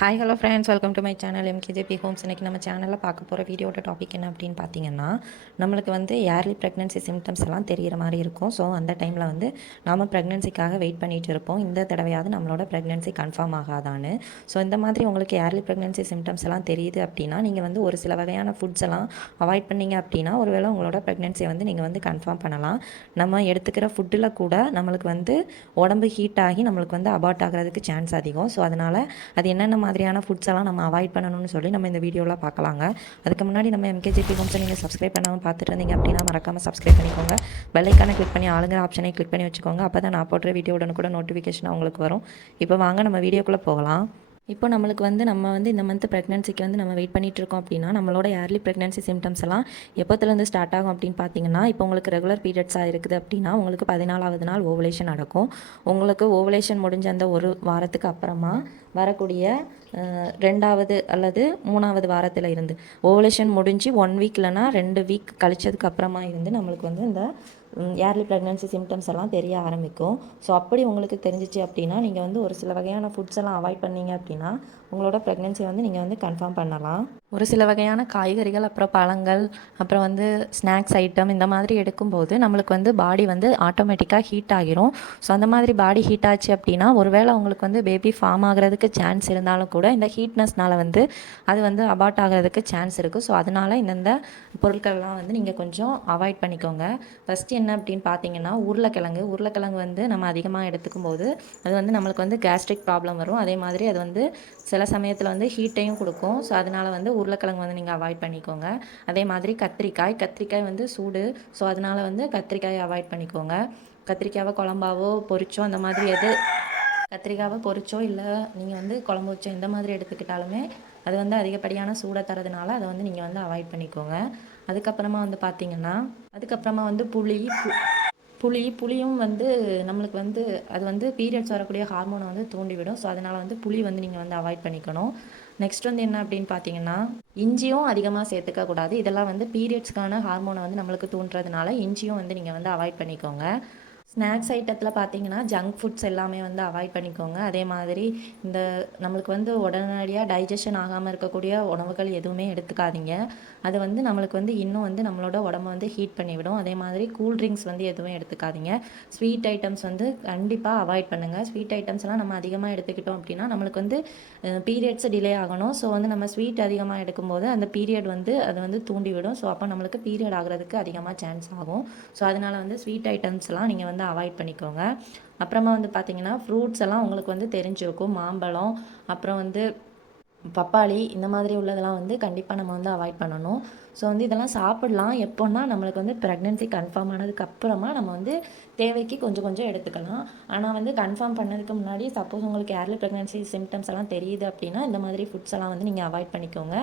Hi hello friends, welcome to my channel MKJP homes. இன்றைக்கி நம்ம சேனலில் பார்க்க போகிற வீடியோட டாபிக் என்ன அப்படின்னு பார்த்தீங்கன்னா, நம்மளுக்கு வந்து ஏர்லி ப்ரெக்னன்சி சிம்டம்ஸ் எல்லாம் தெரிகிற மாதிரி இருக்கும். ஸோ அந்த டைமில் வந்து நம்ம ப்ரெக்னன்சிக்காக வெயிட் பண்ணிகிட்டு இருப்போம். இந்த தடவையாவது நம்மளோட ப்ரெக்னன்சி கன்ஃபார்ம் ஆகாதான்னு. ஸோ இந்த மாதிரி உங்களுக்கு ஏர்லி ப்ரெக்னன்சி சிம்டம்ஸ் எல்லாம் தெரியுது அப்படின்னா, நீங்கள் வந்து ஒரு சில வகையான ஃபுட்ஸ் எல்லாம் அவாய்ட் பண்ணிங்க அப்படின்னா, ஒருவேளை உங்களோட ப்ரெக்னன்சியை வந்து நீங்கள் வந்து கன்ஃபார்ம் பண்ணலாம். நம்ம எடுத்துக்கிற ஃபுட்டில் கூட நம்மளுக்கு வந்து உடம்பு ஹீட் ஆகி நம்மளுக்கு வந்து அபார்ட் ஆகிறதுக்கு சான்ஸ் அதிகம். ஸோ அதனால் அது என்னென்ன மாதிரியான ஃபுட்ஸ் எல்லாம் நம்ம அவாய்ட் பண்ணணும்னு சொல்லி நம்ம இந்த வீடியோவில் பார்க்கலாங்க. அதுக்கு முன்னாடி நம்ம எம்கேஜேபி ஹோம்ஸை நீங்கள் சப்ஸ்கிரைப் பண்ணாமல் பார்த்துட்டு இருந்தீங்க அப்படின்னா மறக்காமல் சப்ஸ்கிரைப் பண்ணிக்கோங்க. பெல் ஐக்கானை கிளிக் பண்ணி ஆளுங்கிற ஆப்ஷனை கிளிக் பண்ணி வச்சுக்கோங்க. அப்போ தான் நான் போடுற வீடியோ உடனுக்குடன் நோட்டிஃபிகேஷன் உங்களுக்கு வரும். இப்போ வாங்க நம்ம வீடியோக்குள்ளே போகலாம். இப்போ நம்மளுக்கு வந்து நம்ம வந்து இந்த மந்த் ப்ரெக்னன்சிக்கு வந்து நம்ம வெயிட் பண்ணிட்டு இருக்கோம் அப்படின்னா, நம்மளோட ஏர்லி ப்ரெக்னன்சி சிம்டம்ஸ் எல்லாம் எப்போத்துலேருந்து ஸ்டார்ட் ஆகும் அப்படின்னு பார்த்தீங்கன்னா, இப்போ உங்களுக்கு ரெகுலர் பீரியட்ஸாக இருக்குது அப்படின்னா உங்களுக்கு 14வது நாள் ஓவலேஷன் நடக்கும். உங்களுக்கு ஓவலேஷன் முடிஞ்ச அந்த ஒரு வாரத்துக்கு அப்புறமா வரக்கூடிய 2வது அல்லது 3வது வாரத்தில் இருந்து ஓவலேஷன் முடிஞ்சு 1 வீக் இல்லைனா 2 வீக் கழிச்சதுக்கு அப்புறமா இருந்து நம்மளுக்கு வந்து இந்த ஏர்லி ப்ரெக்னன்சி சிம்டம்ஸ் எல்லாம் தெரிய ஆரம்பிக்கும். ஸோ அப்படி உங்களுக்கு தெரிஞ்சிச்சு அப்படின்னா, நீங்கள் வந்து ஒரு சில வகையான ஃபுட்ஸ் எல்லாம் அவாய்ட் பண்ணீங்க அப்படின்னா உங்களோட ப்ரெக்னன்சி வந்து நீங்கள் வந்து கன்ஃபார்ம் பண்ணலாம். ஒரு சில வகையான காய்கறிகள், அப்புறம் பழங்கள், அப்புறம் வந்து ஸ்நாக்ஸ் ஐட்டம் இந்த மாதிரி எடுக்கும்போது நம்மளுக்கு வந்து பாடி வந்து ஆட்டோமேட்டிக்காக ஹீட் ஆகிரும். ஸோ அந்த மாதிரி பாடி ஹீட் ஆச்சு அப்படின்னா, ஒருவேளை உங்களுக்கு வந்து பேபி ஃபார்ம் ஆகிறதுக்கு சான்ஸ் இருந்தாலும் கூட இந்த ஹீட்னஸ்னால் வந்து அது வந்து அபார்ட் ஆகிறதுக்கு சான்ஸ் இருக்குது. ஸோ அதனால் இந்தந்த பொருட்கள்லாம் வந்து நீங்கள் கொஞ்சம் அவாய்ட் பண்ணிக்கோங்க. ஃபஸ்ட்டு என்ன அப்படின்னு பார்த்தீங்கன்னா, உருளைக்கிழங்கு வந்து நம்ம அதிகமாக எடுத்துக்கும் போது அது வந்து நம்மளுக்கு வந்து கேஸ்ட்ரிக் ப்ராப்ளம் வரும். அதே மாதிரி அது வந்து சில சமயத்தில் வந்து ஹீட்டையும் கொடுக்கும். ஸோ அதனால் வந்து உருளைக்கிழங்கு வந்து நீங்கள் அவாய்ட் பண்ணிக்கோங்க. அதே மாதிரி கத்திரிக்காய் வந்து சூடு. ஸோ அதனால் வந்து கத்திரிக்காயை அவாய்ட் பண்ணிக்கோங்க. கத்திரிக்காவை குழம்பாவோ பொரிச்சோ அந்த மாதிரி கத்திரிக்காவை பொரிச்சோ இல்லை நீங்கள் வந்து குழம்பு வச்சோ இந்த மாதிரி எடுத்துக்கிட்டாலுமே அது வந்து அதிகப்படியான சூடை தரதுனால அதை வந்து நீங்கள் வந்து அவாய்ட் பண்ணிக்கோங்க. அதுக்கப்புறமா வந்து புளியும் வந்து நம்மளுக்கு வந்து அது வந்து பீரியட்ஸ் வரக்கூடிய ஹார்மோனை வந்து தூண்டிவிடும். ஸோ அதனால் வந்து புளி வந்து நீங்கள் வந்து அவாய்ட் பண்ணிக்கணும். நெக்ஸ்ட் வந்து என்ன அப்படின்னு பார்த்தீங்கன்னா, இஞ்சியும் அதிகமாக சேர்த்துக்கக்கூடாது. இதெல்லாம் வந்து பீரியட்ஸ்க்கான ஹார்மோனை வந்து நம்மளுக்கு தூண்டுறதுனால இஞ்சியும் வந்து நீங்கள் வந்து அவாய்ட் பண்ணிக்கோங்க. ஸ்நாக்ஸ் ஐட்டத்தில் பார்த்தீங்கன்னா ஜங்க் ஃபுட்ஸ் எல்லாமே வந்து அவாய்ட் பண்ணிக்கோங்க. அதே மாதிரி இந்த நம்மளுக்கு வந்து உடனடியாக டைஜஷன் ஆகாமல் இருக்கக்கூடிய உணவுகள் எதுவுமே எடுத்துக்காதீங்க. அது வந்து நம்மளுக்கு வந்து இன்னும் வந்து நம்மளோட உடம்பை வந்து ஹீட் பண்ணிவிடும். அதே மாதிரி கூல் ட்ரிங்க்ஸ் வந்து எதுவும் எடுத்துக்காதீங்க. ஸ்வீட் ஐட்டம்ஸ் வந்து கண்டிப்பாக அவாய்ட் பண்ணுங்கள். ஸ்வீட் ஐட்டம்ஸ்லாம் நம்ம அதிகமாக எடுத்துக்கிட்டோம் அப்படின்னா நம்மளுக்கு வந்து பீரியட்ஸ் டிலே ஆகணும். ஸோ வந்து நம்ம ஸ்வீட் அதிகமாக எடுக்கும்போது அந்த பீரியட் வந்து அது வந்து தூண்டிவிடும். ஸோ அப்போ நம்மளுக்கு பீரியட் ஆகிறதுக்கு அதிகமாக சான்ஸ் ஆகும். ஸோ அதனால் வந்து ஸ்வீட் ஐட்டம்ஸ்லாம் நீங்கள் வந்து அவாய்ட் பண்ணிக்கோங்க. அப்புறமா வந்து பார்த்தீங்கன்னா, ஃப்ரூட்ஸ் எல்லாம் உங்களுக்கு வந்து தெரிஞ்சிருக்கும். மாம்பழம், அப்புறம் வந்து பப்பாளி இந்த மாதிரி உள்ளதெல்லாம் வந்து கண்டிப்பாக நம்ம வந்து அவாய்ட் பண்ணணும். ஸோ வந்து இதெல்லாம் சாப்பிடலாம். எப்போன்னா நம்மளுக்கு வந்து ப்ரெக்னென்சி கன்ஃபார்ம் ஆனதுக்கு அப்புறமா நம்ம வந்து தேவைக்கு கொஞ்சம் கொஞ்சம் எடுத்துக்கலாம். ஆனால் வந்து கன்ஃபார்ம் பண்ணதுக்கு முன்னாடி சப்போஸ் உங்களுக்கு ஏர்லி ப்ரெக்னென்சி சிம்டம்ஸ் எல்லாம் தெரியுது அப்படின்னா இந்த மாதிரி ஃபுட்ஸ் எல்லாம் வந்து நீங்கள் அவாய்ட் பண்ணிக்கோங்க.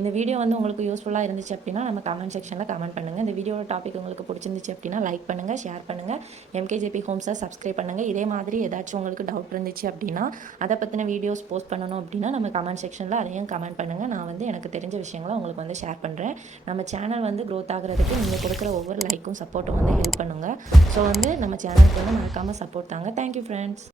இந்த வீடியோ வந்து உங்களுக்கு யூஸ்ஃபுல்லாக இருந்துச்சு அப்படின்னா நம்ம கமெண்ட் செக்ஷனில் கமெண்ட் பண்ணுங்கள். இந்த வீடியோட டாபிக் உங்களுக்கு பிடிச்சிருந்துச்சு அப்படின்னா லைக் பண்ணுங்கள், ஷேர் பண்ணுங்கள், எம்கேஜேபி ஹோம்ஸை சப்ஸ்கிரைப் பண்ணுங்கள். இதே மாதிரி ஏதாச்சும் உங்களுக்கு டவுட் இருந்துச்சு அப்படின்னா அதை பற்றின வீடியோஸ் போஸ்ட் பண்ணணும் அப்படின்னா நம்ம கமெண்ட் செக்ஷனில் அதையும் கமெண்ட் பண்ணுங்கள். நான் வந்து எனக்கு தெரிஞ்ச விஷயங்களை உங்களுக்கு வந்து ஷேர் பண்ணுறேன். நம்ம சேனல் வந்து க்ரோத் ஆகிறதுக்கு நீங்கள் கொடுக்குற ஒவ்வொரு லைக்கும் சப்போர்ட்டும் வந்து ஹெல்ப் பண்ணுங்கள். ஸோ வந்து நம்ம சேனலுக்கு வந்து மறக்காமல் சப்போர்ட் தாங்க. Thank you friends.